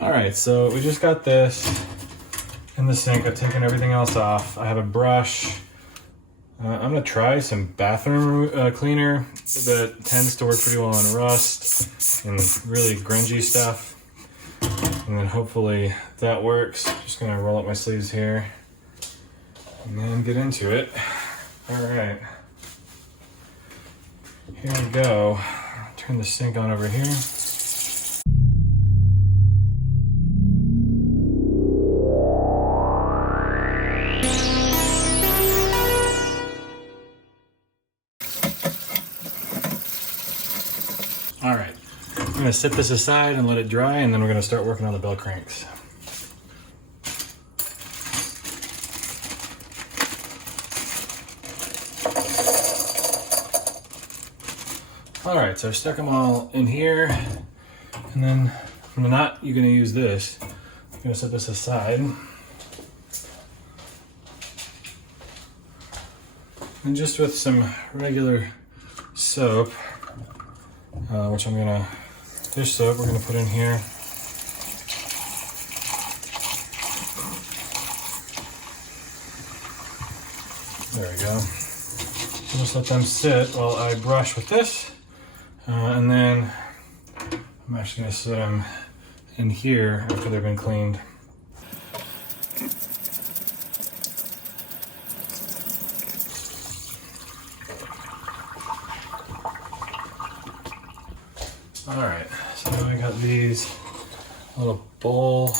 All right, so we just got this in the sink. I've taken everything else off. I have a brush. I'm gonna try some bathroom cleaner that tends to work pretty well on rust and really grungy stuff. And then hopefully that works. Just gonna roll up my sleeves here and then get into it. All right, here we go. Turn the sink on over here. All right, I'm gonna set this aside and let it dry, and then we're gonna start working on the bell cranks. All right, so I've stuck them all in here, and then from the knot, you're gonna use this. I'm gonna set this aside. And just with some regular soap, which I'm gonna, dish soap, we're gonna put in here. There we go. Just let them sit while I brush with this. And then I'm actually gonna set them in here after they've been cleaned. All right, so I got these little bowl.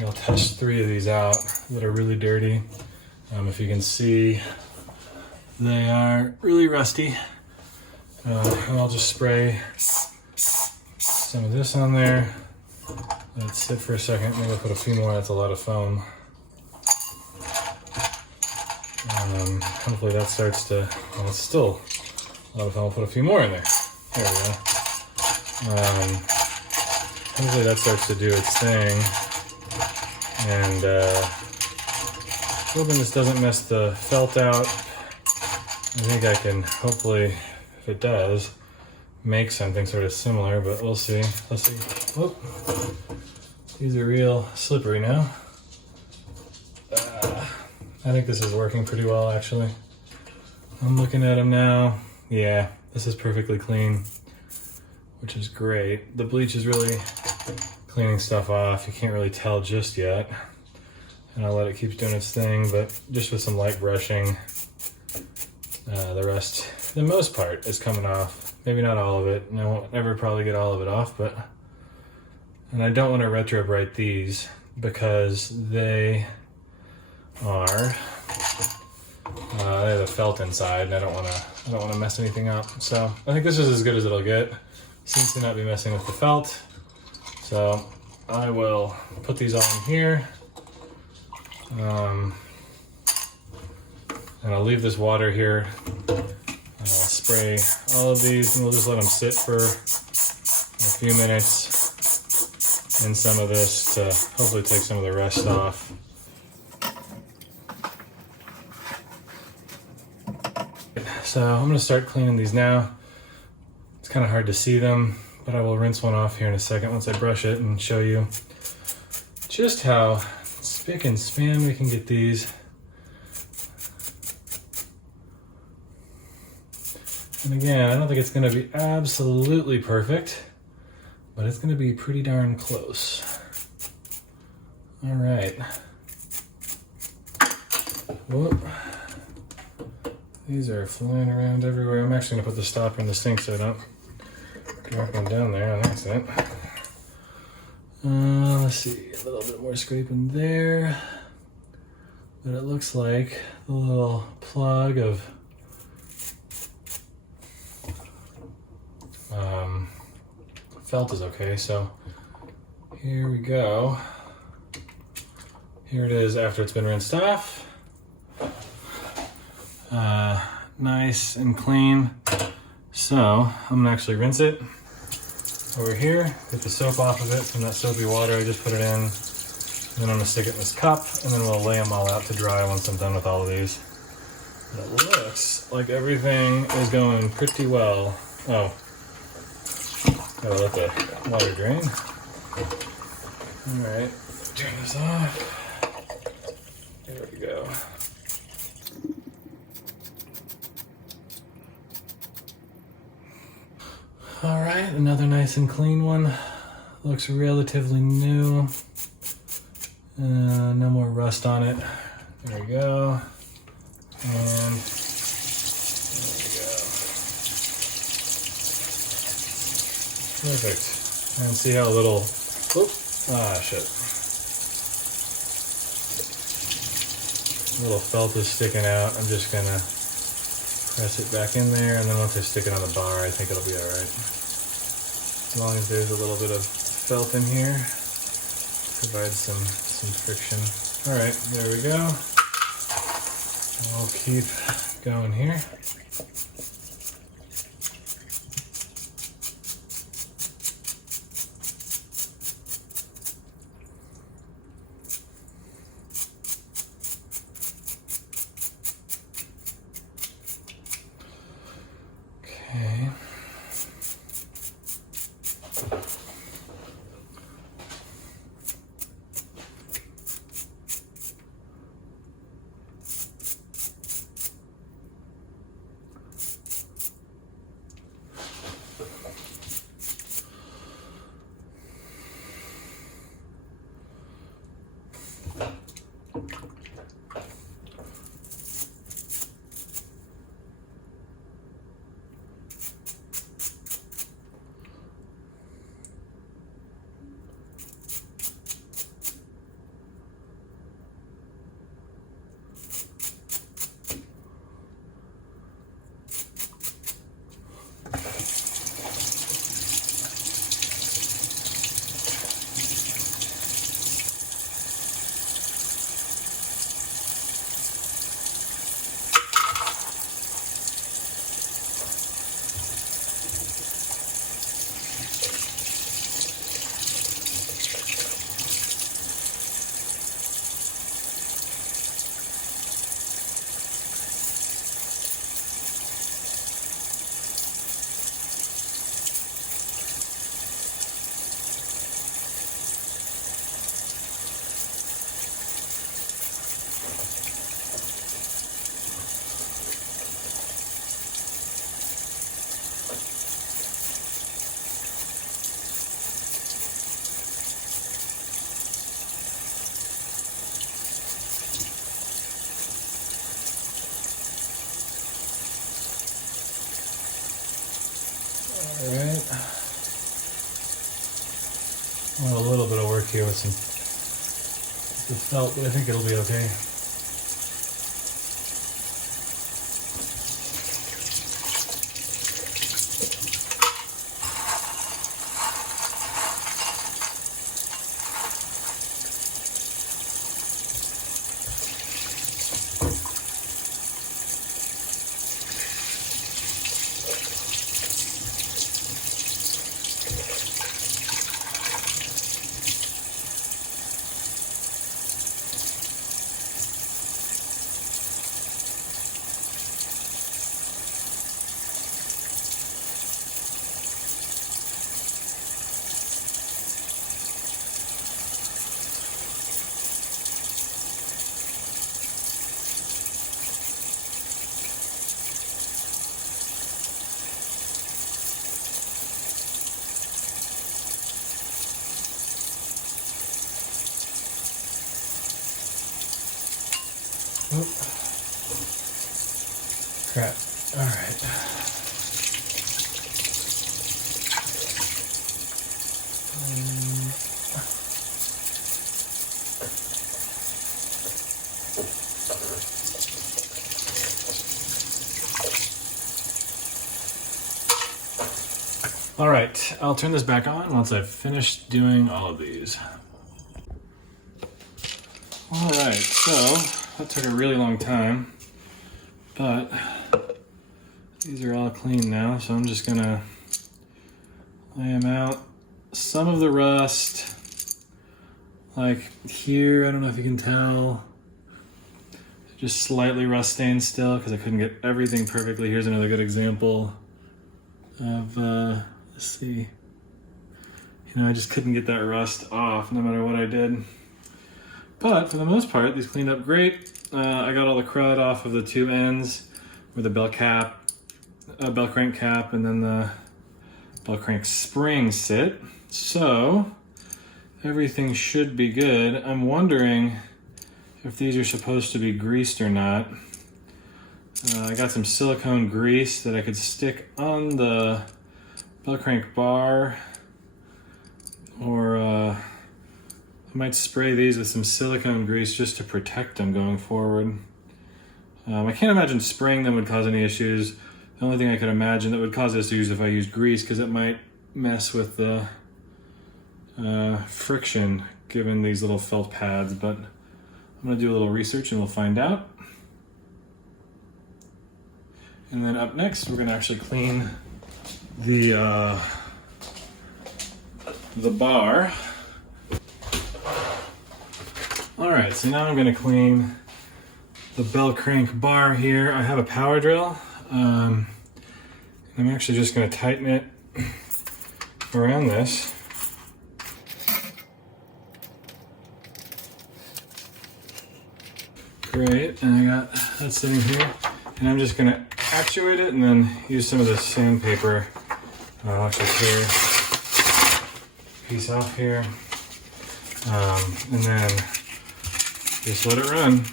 I'll test 3 of these out that are really dirty. If you can see, they are really rusty. And I'll just spray some of this on there. Let it sit for a second. Maybe I'll put a few more. That's a lot of foam. Hopefully that starts to, well, it's still a lot of foam. I'll put a few more in there. There we go. Hopefully that starts to do its thing. And hoping this doesn't mess the felt out. I think I can hopefully, if it does, make something sort of similar, but we'll see. Let's see. Whoop. These are real slippery now. I think this is working pretty well, actually. I'm looking at them now. Yeah, this is perfectly clean, which is great. The bleach is really cleaning stuff off. You can't really tell just yet. And I'll let it keep doing its thing, but just with some light brushing, the rest, the most part, is coming off. Maybe not all of it, and I won't ever probably get all of it off, but, and I don't want to retrobrite these because they are, they have a felt inside, and I don't want to mess anything up. So I think this is as good as it'll get. Seems to not be messing with the felt. So I will put these all in here. And I'll leave this water here. I'll spray all of these, and we'll just let them sit for a few minutes in some of this to hopefully take some of the rust off. So I'm going to start cleaning these now. It's kind of hard to see them, but I will rinse one off here in a second once I brush it and show you just how spick and span we can get these. And again, I don't think it's going to be absolutely perfect, but it's going to be pretty darn close. All right. Whoop. These are flying around everywhere. I'm actually going to put the stopper in the sink so I don't drop one down there on accident. Let's see, a little bit more scraping there. But it looks like the little plug of felt is okay, so here we go. Here it is after it's been rinsed off. Nice and clean. So I'm gonna actually rinse it over here, get the soap off of it, some of that soapy water, I just put it in. And then I'm gonna stick it in this cup, and then we'll lay them all out to dry once I'm done with all of these. But it looks like everything is going pretty well. Oh, gotta let the water drain. All right, turn this off. There we go. All right, another nice and clean one. Looks relatively new. No more rust on it. There we go. And there we go. Perfect. And see how little, oops, shit. Little felt is sticking out. I'm just gonna press it back in there, and then once I stick it on the bar, I think it'll be all right. As long as there's a little bit of felt in here, provides some friction. All right, there we go. I'll keep going here. Okay. All right. Well, a little bit of work here with the felt, but I think it'll be okay. Oh, crap. All right. All right, I'll turn this back on once I've finished doing all of these. All right, so that took a really long time, but these are all clean now, so I'm just gonna lay them out. Some of the rust, like here, I don't know if you can tell, just slightly rust stained still because I couldn't get everything perfectly. Here's another good example of, let's see, You know, I just couldn't get that rust off no matter what I did. But for the most part, these cleaned up great. I got all the crud off of the two ends where the bell crank cap, and then the bell crank spring sit. So everything should be good. I'm wondering if these are supposed to be greased or not. I got some silicone grease that I could stick on the bell crank bar, or I might spray these with some silicone grease just to protect them going forward. I can't imagine spraying them would cause any issues. The only thing I could imagine that would cause issues if I used grease, because it might mess with the friction given these little felt pads, but I'm gonna do a little research and we'll find out. And then up next, we're gonna actually clean the bar. All right, so now I'm gonna clean the bell crank bar here. I have a power drill. I'm actually just gonna tighten it around this. Great, and I got that sitting here. And I'm just gonna actuate it and then use some of this sandpaper. I'll actually clear a piece off here. And then just let it run.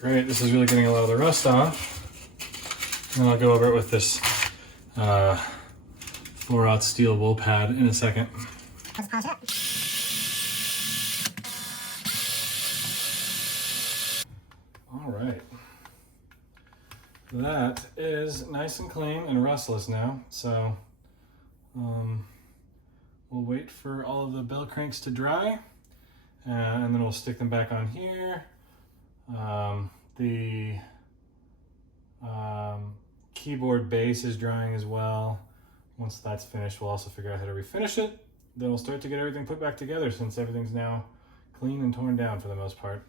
Great, this is really getting a lot of the rust off. And I'll go over it with this 4/0 steel wool pad in a second. Let's polish it up. All right. That is nice and clean and rustless now. So we'll wait for all of the bell cranks to dry, and then we'll stick them back on here. The keyboard base is drying as well. Once that's finished, we'll also figure out how to refinish it. Then we'll start to get everything put back together, since everything's now clean and torn down for the most part.